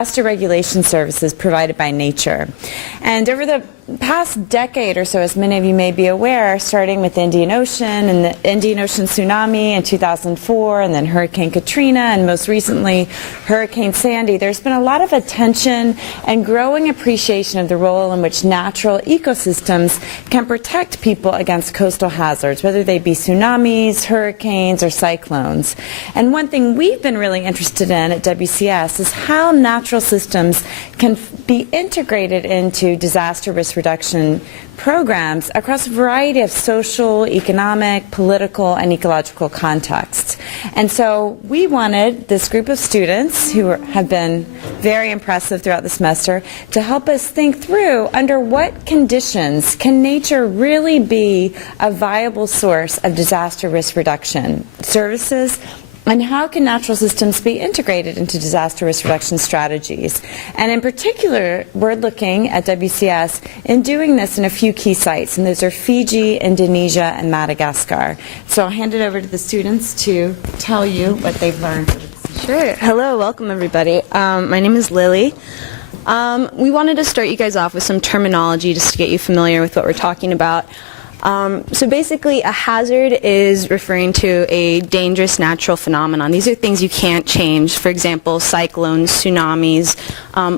disaster regulation services provided by nature. And over the past decade or so, as many of you may be aware, starting with the Indian Ocean and the Indian Ocean tsunami in 2004, and then Hurricane Katrina, and most recently Hurricane Sandy, there's been a lot of attention and growing appreciation of the role in which natural ecosystems can protect people against coastal hazards, whether they be tsunamis, hurricanes, or cyclones. And one thing we've been really interested in at WCS is how natural systems can be integrated into disaster risk reduction programs across a variety of social, economic, political, and ecological contexts. And so we wanted this group of students, who have been very impressive throughout the semester, to help us think through under what conditions can nature really be a viable source of disaster risk reduction services, and how can natural systems be integrated into disaster risk reduction strategies? And in particular, we're looking at WCS in doing this in a few key sites, and those are Fiji, Indonesia, and Madagascar. So I'll hand it over to the students to tell you what they've learned. Sure. Hello, welcome everybody. My name is Lily. We wanted to start you guys off with some terminology just to get you familiar with what we're talking about. So basically, a hazard is referring to a dangerous natural phenomenon. These are things you can't change. For example, cyclones, tsunamis,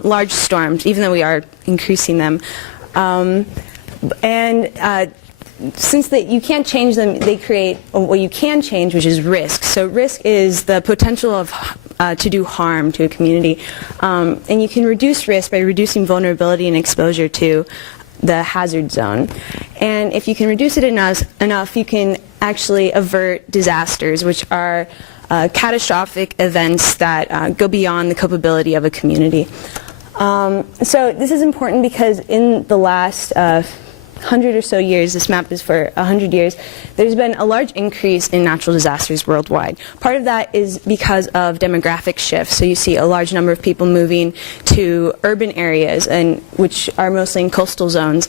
large storms, even though we are increasing them. Since you can't change them, they create what you can change, which is risk. So risk is the potential of to do harm to a community. And you can reduce risk by reducing vulnerability and exposure to the hazard zone. And if you can reduce it enough, you can actually avert disasters, which are catastrophic events that go beyond the capability of a community. So this is important because in the last 100 or so years, this map is for 100 years, there's been a large increase in natural disasters worldwide. Part of that is because of demographic shifts. So you see a large number of people moving to urban areas, which are mostly in coastal zones.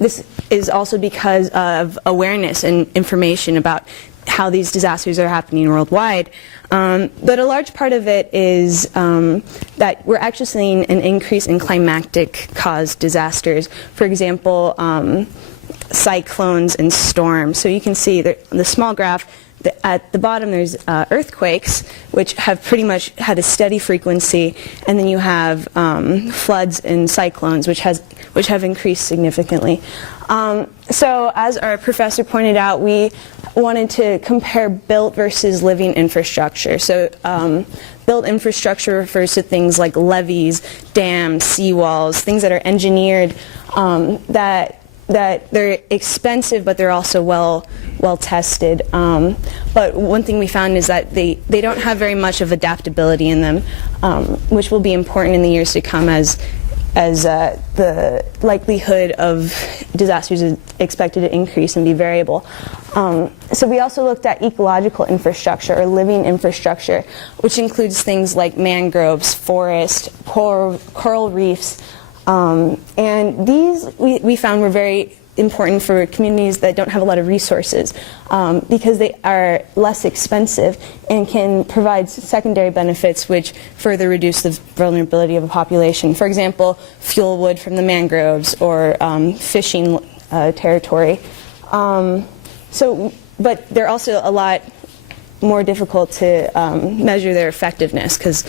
This is also because of awareness and information about how these disasters are happening worldwide. But a large part of it is that we're actually seeing an increase in climatic-caused disasters. For example, cyclones and storms. So you can see the small graph, at the bottom there's earthquakes, which have pretty much had a steady frequency, and then you have floods and cyclones, which have increased significantly. So as our professor pointed out, we wanted to compare built versus living infrastructure. So built infrastructure refers to things like levees, dams, seawalls, things that are engineered, that they're expensive, but they're also well tested. But one thing we found is that they don't have very much of adaptability in them, which will be important in the years to come as the likelihood of disasters is expected to increase and be variable. So we also looked at ecological infrastructure, or living infrastructure, which includes things like mangroves, forests, coral reefs, and these we found were very important for communities that don't have a lot of resources, because they are less expensive and can provide secondary benefits which further reduce the vulnerability of a population. For example, fuel wood from the mangroves, or fishing territory. But they're also a lot more difficult to measure their effectiveness because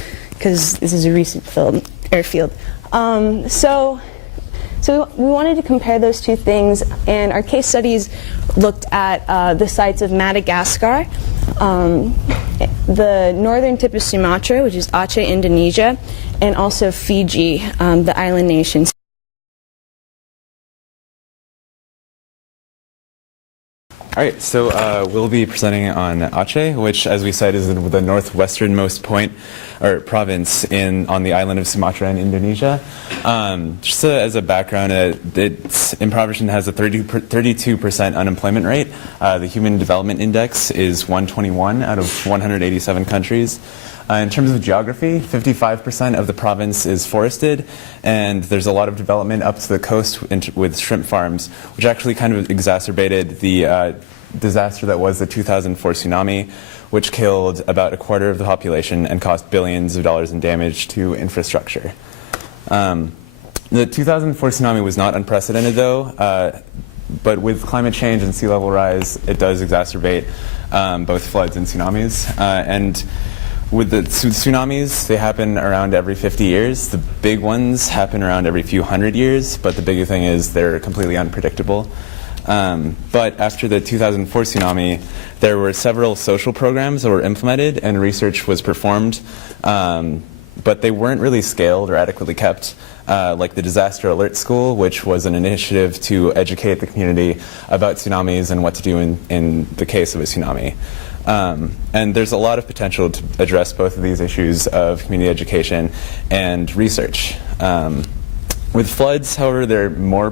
this is a recent airfield. So we wanted to compare those two things, and our case studies looked at the sites of Madagascar, the northern tip of Sumatra, which is Aceh, Indonesia, and also Fiji, the island nation. All right, so we'll be presenting on Aceh, which, as we said, is the northwesternmost point or province on the island of Sumatra in Indonesia. Just as a background, it's impoverished and has a 32% unemployment rate. The Human Development Index is 121 out of 187 countries. In terms of geography, 55% of the province is forested, and there's a lot of development up to the coast with shrimp farms, which actually kind of exacerbated the disaster that was the 2004 tsunami, which killed about a quarter of the population and cost billions of dollars in damage to infrastructure. The 2004 tsunami was not unprecedented, though, but with climate change and sea level rise, it does exacerbate both floods and tsunamis. And with the tsunamis, they happen around every 50 years. The big ones happen around every few hundred years, but the bigger thing is they're completely unpredictable. But after the 2004 tsunami, there were several social programs that were implemented and research was performed, but they weren't really scaled or adequately kept, like the Disaster Alert School, which was an initiative to educate the community about tsunamis and what to do in the case of a tsunami. And there's a lot of potential to address both of these issues of community education and research. With floods, however, they're more